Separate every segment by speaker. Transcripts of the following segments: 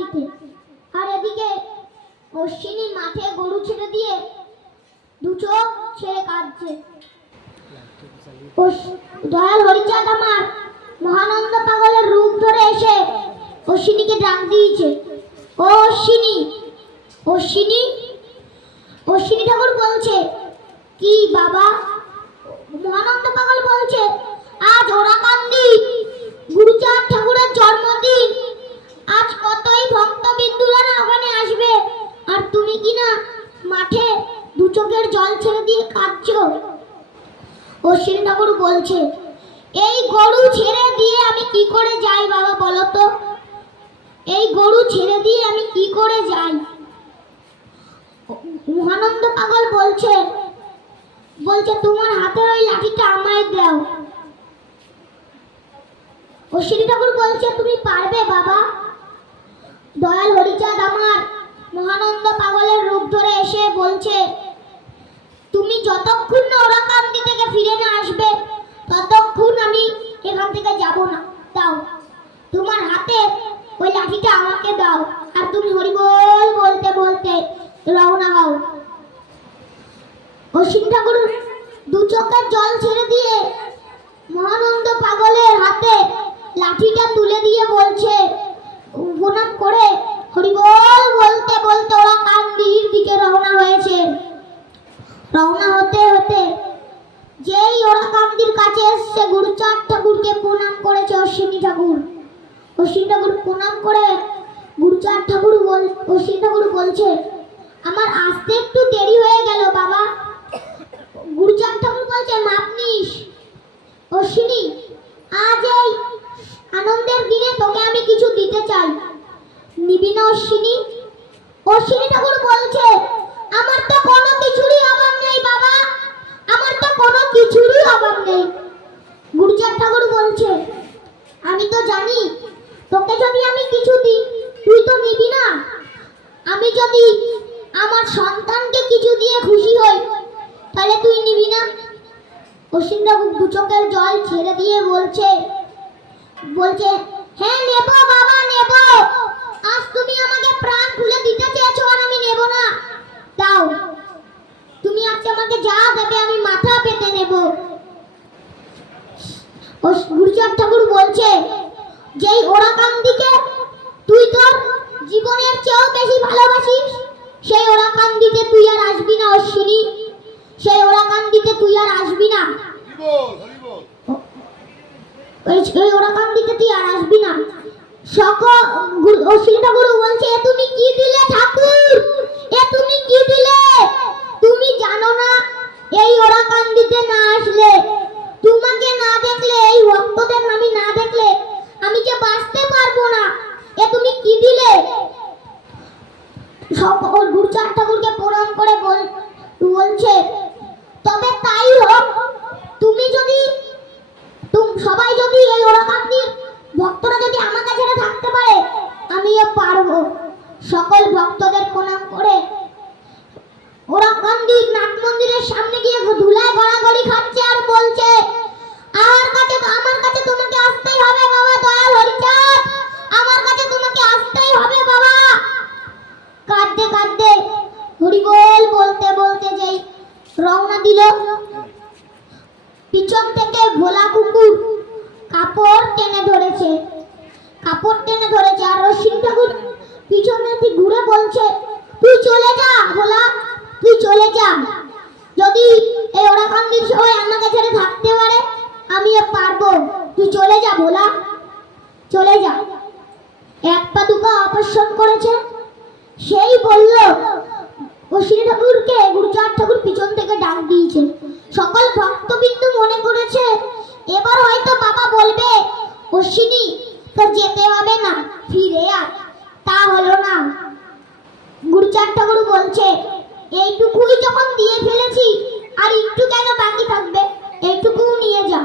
Speaker 1: দিতে। আর এদিকে অশ্বিনী মাঠে গরু ছেড়ে দিয়ে দু চোখ ছেড়ে কাঁদছে। দয়াল হরিচাঁদ আমার মহানন্দ পাগলের রূপ ধরে এসে অশ্বিনীকে ডাক দিয়েছে। ও অশ্বিনী অশ্বিনী অশ্বিনী ঠাকুর বলছে, কি বাবা? মহানন্দ পাগল বলছে, আজ ওরা কান্দি গুরুচাঁদ ঠাকুরের জন্মদিন। আজ না ওখানে আসবে। আর তুমি কি না মাঠে দু চোখের জল ছেড়ে দিয়ে কাঁদছো? অশ্বিনী ঠাকুর বলছে, এই গরু ছেড়ে দিয়ে আমি কি করে যাই বাবা বলো তো? এই গরু ছেড়ে দিয়ে আমি কি করে যাই? মহানন্দ পাগল বলছে বলছে, তোমার হাতের ওই লাঠিটা আমায় দাও। অশ্বিনী ঠাকুর বলছে, তুমি পারবে বাবা। দয়াল হরিচাঁদ আমার মহানন্দ পাগলের রূপ ধরে এসে বলছে, তুমি যতক্ষণ না ওরাকান্দি থেকে ফিরে না আসবে, ততক্ষণ আমি এখান থেকে যাব না। দাও, তোমার হাতে ওই লাঠিটা আমাকে দাও, আর তুমি হরিবল বলতে বলতে রওনা হও। অসীম ঠাকুর দু চোখের জল ছেড়ে দিয়ে মহানন্দ পাগলের হাতে লাঠিটা তুলে দিয়ে বলছে প্রণাম করে হরিবল বলতে বলতে ওরা কান্দির দিকে রওনা হয়েছে। রওনা হতে হতে যেই ওরা কান্দির কাছে এসছে, গুরুচাঁদ ঠাকুরকে প্রণাম করেছে অশ্বিনী ঠাকুর। অশ্বিনী ঠাকুর প্রণাম করে গুরুচাঁদ ঠাকুর বল, অশ্বিনী ঠাকুর বলছে, আমার আসতে একটু দেরি হয়ে গেল, বাবা। গুরুচাঁদ ঠাকুর বলছে, মাপ নিস। অশ্বিনী, আজ এই আনন্দের দিনে তোকে আমি কিছু দিতে চাই। নিবি না অশ্বিনী। অশ্বিনী ঠাকুর বলছে, আমার তো কোনো কিছুরই অভাব নেই বাবা। আমার তো কোনো কিছুরই অভাব নেই। গুরুচাঁদ ঠাকুর বলছে, আমি তো জানি, তোকে যদি আমি কিছু দিই, তুই তো নিবি না। আমি যদি আমার সন্তানকে কিছু দিয়ে খুশি হই, তাহলে তুই নিবি না। অশ্বিন ঠাকুর দু চোখের জল ছেড়ে দিয়ে বলছে বলছে হ্যাঁ নেব আজ তুমি আমাকে প্রাণ খুলে দিতে চেয়েছো আর আমি নেব না দাও তুমি আজ আমাকে যা দেবে আমি মাথা পেতে নেব ও ঠাকুর বলছে, যেই ওরাকান্দিকে তুই তোর জীবনের চেয়েও বেশি ভালোবাসিস, সেই ওরাকান্দিতে তুই আর আসবি না, অশ্বিনী। সেই ওরাকান্দিতে তুই আর আসবি না। ওই ওরাকান্দিতে তুই আর আসবি না। সক অশ্বিনী ঠাকুর বলছে তুমি কি দিলে ঠাকুর? এ তুমি কি দিলে? তুমি জানো না, এই ওরাকান্দিতে না আসলে তোমাকে না দেখলে এই ভক্তদের আমি না দেখলে আমি যে বাঁচতে পারব না এ তুমি কি দিলে? সকল গুরুচাঁদ ঠাকুরকে প্রণাম করে বল বলছে, তবে তাই হোক, তুমি যদি তুম সবাই যদি এই ওরাকান্দির ভক্তরা যদি আমাকে ছেড়ে থাকতে পারে, আমিও পারব। সকল ভক্তদের প্রণাম করে ওরাকান্দির নাট মন্দিরের সামনে গিয়ে ধুলায় গড়াগড়ি খাচ্ছে আর বলছে আমার কাছে আমার কাছে তোমাকে আসতেই হবে বাবা দয়াল হরিচাঁদ আমার কাছে তোমাকে আসতেই হবে বাবা কাঁদতে কাঁদতে হরিবল বলতে বলতে যেই রওনা দিল পিছন থেকে ভোলা কুকুর কাপড় টেনে ধরেছে কাপড় টেনে ধরেছে আর রশ্মিন ঠাকুর পিছনে থেকে ঘুরে বলছে তুই চলে যা ভোলা তুই চলে যা যদি ওরাকান্দির সবাই আমাকে ছেড়ে থাকতে পারে? আমিও পারব। তুই চলে যা ভোলা। চলে যা। এক পা দুপা অপারেশন করেছে। সেই বলল, অশ্বিনী ঠাকুরকে গুরুচাঁদ ঠাকুর পিছন থেকে ডাক দিয়েছে। সকল ভক্তবিন্দু মনে করেছে, এবার হয়তো বাবা বলবে, অশ্বিনী, তোর যেতে হবে না, ফিরে আয়। তা হলো না। গুরুচাঁদ ঠাকুর বলছে, এইটুকুই যখন দিয়ে ফেলেছি আর একটু কেন বাকি থাকবে? এইটুকু নিয়ে যা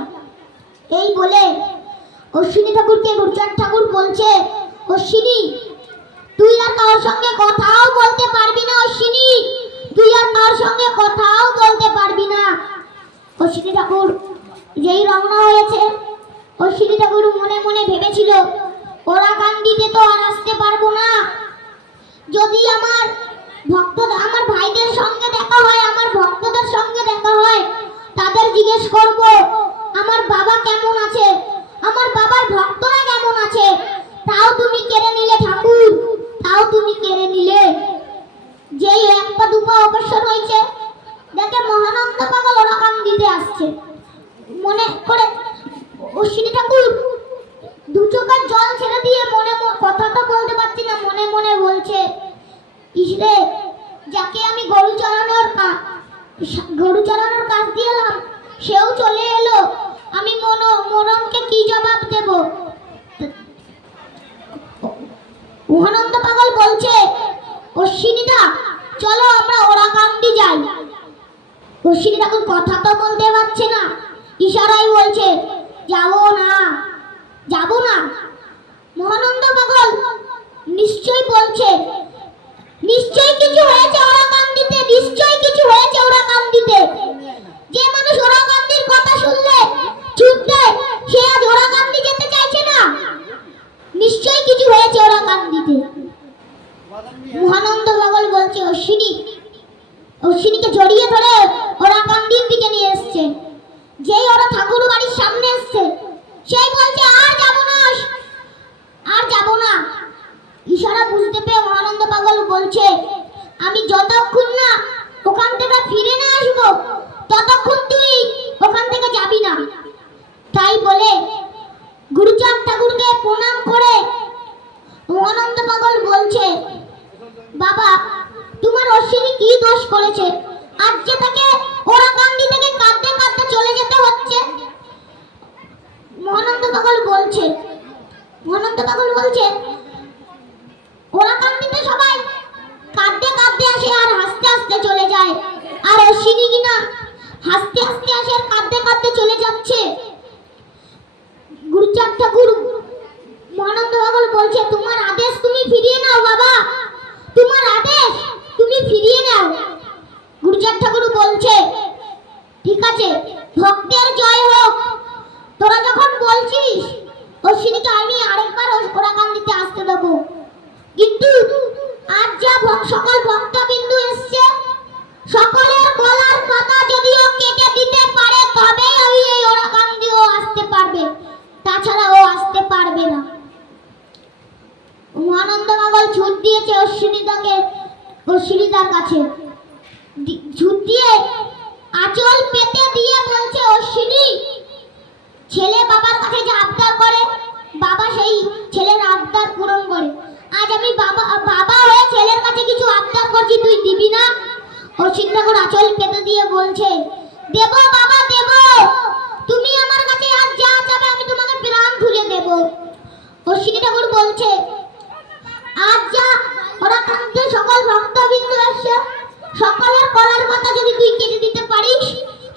Speaker 1: এই বলে অশ্বিনী ঠাকুরকে গুরুচাঁদ ঠাকুর বলছে, অশ্বিনী, তুই আর তার সঙ্গে কথাও বলতে পারবি না, অশ্বিনী। তুই আর তার সঙ্গে কথাও বলতে পারবি না। অশ্বিনী ঠাকুর যেই রওনা হয়েছে, অশ্বিনী ঠাকুর মনে মনে ভেবেছিল, ওরা কান্দিতে তো আর আসতে পারব না। যদি আমার ভক্তধাম জিজ্ঞেস করব, আমার বাবা কেমন আছে? আমার বাবার ভক্তরা কেমন আছে? তাও তুমি কেড়ে নিলে ঠাকুর, তাও তুমি কেড়ে নিলে। যেই এক পা, দু পা অবসর হয়েছে, দেখে মহানন্দ পাগল ওরকম দিতে আসছে। মনে করে অশ্বিনী ঠাকুর, দু চোখের জল ছেড়ে দিয়ে মনে কথাটা বলতে পারছি না, মনে মনে বলছে ইসরে যাকে আমি গরু চড়ানোর গরু চড়ানোর কাজ দিয়েলাম সেও চলে এলো। আমি মন মরমকে কি জবাব দেব? মহানন্দ পাগল বলছে, অশ্বিনীদা, চলো আমরা ওরাকান্দি যাই। অশ্বিনী ঠাকুর কথা তো বলতে পারছে না। ইশারাই বলছে, যাব না যাব না। মহানন্দ পাগল নিশ্চয় বলছে নিশ্চয় কিছু হয়েছে ওরা কান্দিতে নিশ্চয় কিছু হয়েছে ওরা কান্দিতে যে মানুষ ওরা কান্দির কথা শুনলে চুপ দেয় সে আজ ওরা কান্দি যেতে চাইছে না নিশ্চয় কিছু হয়েছে ওরা কান্দিতে মহানন্দ পাগল বলছে অশ্বিনী অশ্বিনীকে জড়িয়ে ধরে ওরা কান্দির দিকে নিয়ে এসছে যেই ওরা ঠাকুর বাড়ির সামনে এসছে সেই বলছে আর যাব না আর যাব না ইশারা বুঝতে পেয়ে মহানন্দ পাগল বলছে আমি যতক্ষণ না ওখান থেকে ফিরে না আসব ততক্ষণ তুই ওখান থেকে যাবি না তাই বলে গুরুচাঁদ ঠাকুরকে প্রণাম করে মহানন্দ পাগল বলছে বাবা তোমার অশ্বিনী কি দোষ করেছে আজ যে তাকে ওরা কান্দি থেকে কাঁদতে কাঁদতে চলে যেতে হচ্ছে। মহানন্দ পাগল বলছে, মহানন্দ পাগল বলছে, ওরা কান্দিতে সবাই কাঁদতে কাঁদতে আসে আর হাসতে হাসতে চলে যায়। আর অশ্বিনী কিনা হাসতে হাসতে আসে আর কাঁদতে কাঁদতে চলে যাচ্ছে। গুরুচাঁদ ঠাকুর, মহানন্দ পাগল বলছে, তোমার আদেশ তুমি ফিরিয়ে নাও বাবা তোমার আদেশ তুমি ফিরিয়ে নাও গুরুচাঁদ ঠাকুর বলছে ঠিক আছে, ভক্তের জয় হোক। তোরা যখন বলছিস, অশ্বিনীকে আমি আরেকবার ওর- ওরাকান্দিতে আসতে দেবো। কিন্তু আজ যা সকল ভক্তবিন্দু এসছে, সকলের গলার পাতা যদিও কেটে দিতে পারে, তবেই ওই এই ওরাকান্দি ও আসতে পারবে। তাছাড়া ও আসতে পারবে না। মহানন্দ পাগল ছুট দিয়েছে অশ্বিনীদাকে অশ্বিনীদার কাছে। ছুট দিয়ে আঁচল পেতে দিয়ে বলছে অশ্বিনী ছেলে বাবার কাছে যে আবদার করে, বাবা সেই ছেলের আবদার পূরণ করে। আজ আমি বাবা বাবা হয়ে ছেলের কাছে কিছু আবদার করছি, তুই দিবি না? অশ্বিনী ঠাকুর আঁচল পেতে দিয়ে বলছে, দেব বাবা, দেব, তুমি আমার কাছে আজ যা চাবে আমি তোমাকে প্রাণ খুলে দেব। অশ্বিনী ঠাকুর বলছে, আজ যা, ওরা কান্তে সকল ভক্তবিন্দু এসছে সকলের কলার পাতা যদি তুই কেটে দিতে পারিস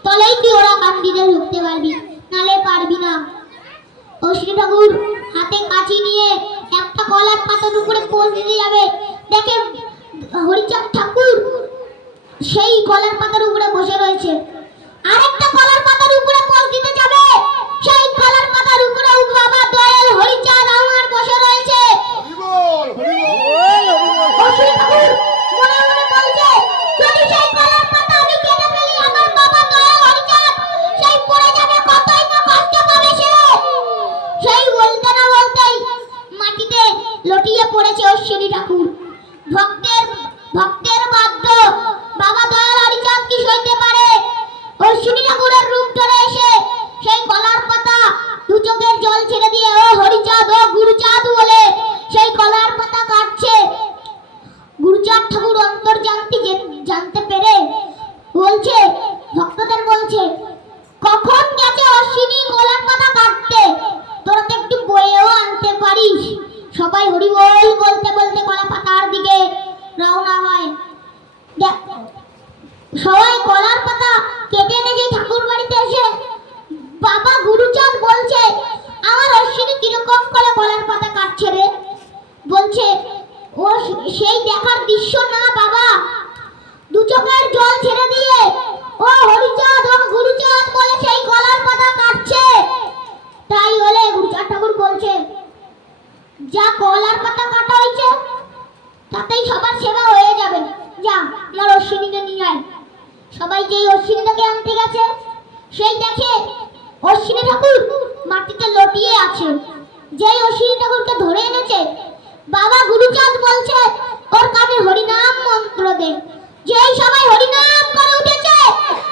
Speaker 1: তলেই তুই ওরা কান্দিতে ঢুকতে পারবি নালে পারবি না। অশ্বিনী ঠাকুর হাতে কাঁচি নিয়ে একটা কলার পাতার উপরে পোজ দিতে যাবে। দেখে হরিচাঁদ ঠাকুর সেই কলার পাতার উপরে বসে রয়েছে। আরেকটা কলার পাতার উপরে কোল দিতে যাবে। সেই কলার পাতার উপরে বাবা দয়াল হরিচাঁদ আমার বসে রয়েছে। অশ্বিনী ঠাকুর মনে মনে বলছে যদি সেই কলার পাতা আমি কেটে ফেলি আমার বাবা দয়াল হরিচাঁদ সেই পড়ে যাবে কতই না কষ্ট পাবে সে সেই বলতে না বলতেই মাটিতে লটিয়ে পড়েছে অশ্বিনী ঠাকুর ভক্তের ভক্তের বাদ্য বাবা দয়াল হরিচাঁদ কি সইতে পারে অশ্বিনী ঠাকুরের রূপ ধরে এসে সেই কলার পাতা দু চোখের জল ছেড়ে দিয়ে ও হরিচাঁদ ও গুরুচাঁদ বলে সেই কলার পাতা কাটছে গুরুচাঁদ ঠাকুর অন্তর জানতে জানতে পেরে বলছে ভক্তদের বলছে কখন গেছে অশ্বিনী কলার পাতা কাটতে তোরা তো একটু বয়েও আনতে পারিস সবাই হরিবল বলতে বলতে কলা পাতার দিকে রওনা হয় দেখ, সবাই কলার পাতা কেটে এনে যে ঠাকুর বাড়িতে এসে বাবা গুরুচাঁদ বলছে, আমার অশ্বিনী কীরকম করে কলার পাতা কাটছে রে? বলছে, ও সেই দেখার দৃশ্য না বাবা। দু চোখের জল ছেড়ে দিয়ে, ও হরিচাঁদ, ও গুরুচাঁদ বলে সেই কলার পাতা কাটছে। তাই হলে গুরুচাঁদ ঠাকুর বলছে, যা কলার পাতা কাটা হয়েছে, তাতেই সবার সেবা হয়ে যাবে। যা আমার অশ্বিনীকে নিয়ে আয়। সবাই যেই অশ্বিনীটাকে আনতে গেছে, সেই দেখে অশ্বিনী ঠাকুর মাটিতে লটিয়ে আছে। যেই অশ্বিনী ঠাকুরকে ধরে এনেছে, বাবা গুরুচাঁদ বলছে, ওর কানে হরিনাম মন্ত্র দে। যেই সবাই হরিনাম করে উঠেছে,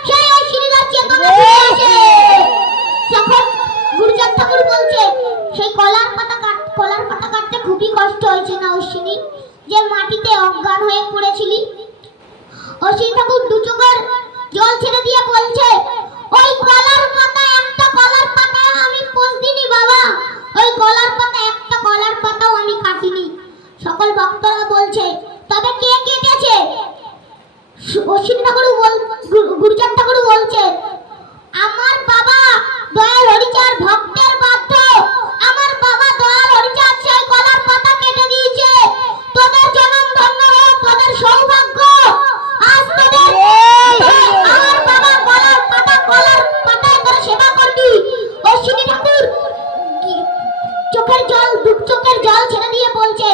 Speaker 1: সেই অশ্বিনীরা চেতনা ফিরে আসে তখন গুরুচাঁদ ঠাকুর বলছে, সেই কলার পাতা কাট, কলার পাতা কাটতে খুবই কষ্ট হয়েছে না অশ্বিনী? যে মাটিতে অজ্ঞান হয়ে পড়েছিলি? অশ্বিনী ঠাকুর দু চোখের জল ছেড়ে দিয়ে বলছে ওই কলার পাতা একটা কলার পাতা আমি পোষদিনি বাবা ওই কলার পাতা একটা কলার পাতাও আমি কাটিনি সকল ভক্তরা বলছে তবে কে কেটেছে অশ্বিনী ঠাকুর বল গুরু- গুরুচাঁদ ঠাকুর বলছে আমার বাবা দয়াল হরিচার ভক্তের বাধ্য। আমার বাবা দয়াল হরিচাঁদ সেই কলার পাতা কেটে দিয়েছে। তোদের জনম ধন্য হোক তোদের সৌভাগ্য। আজ তোদের আমার বাবা কলার পাতা কলার পাতায় করে সেবা করবি। অশ্বিনী ঠাকুর চোখের জল চোখের জল ছেড়ে দিয়ে বলছে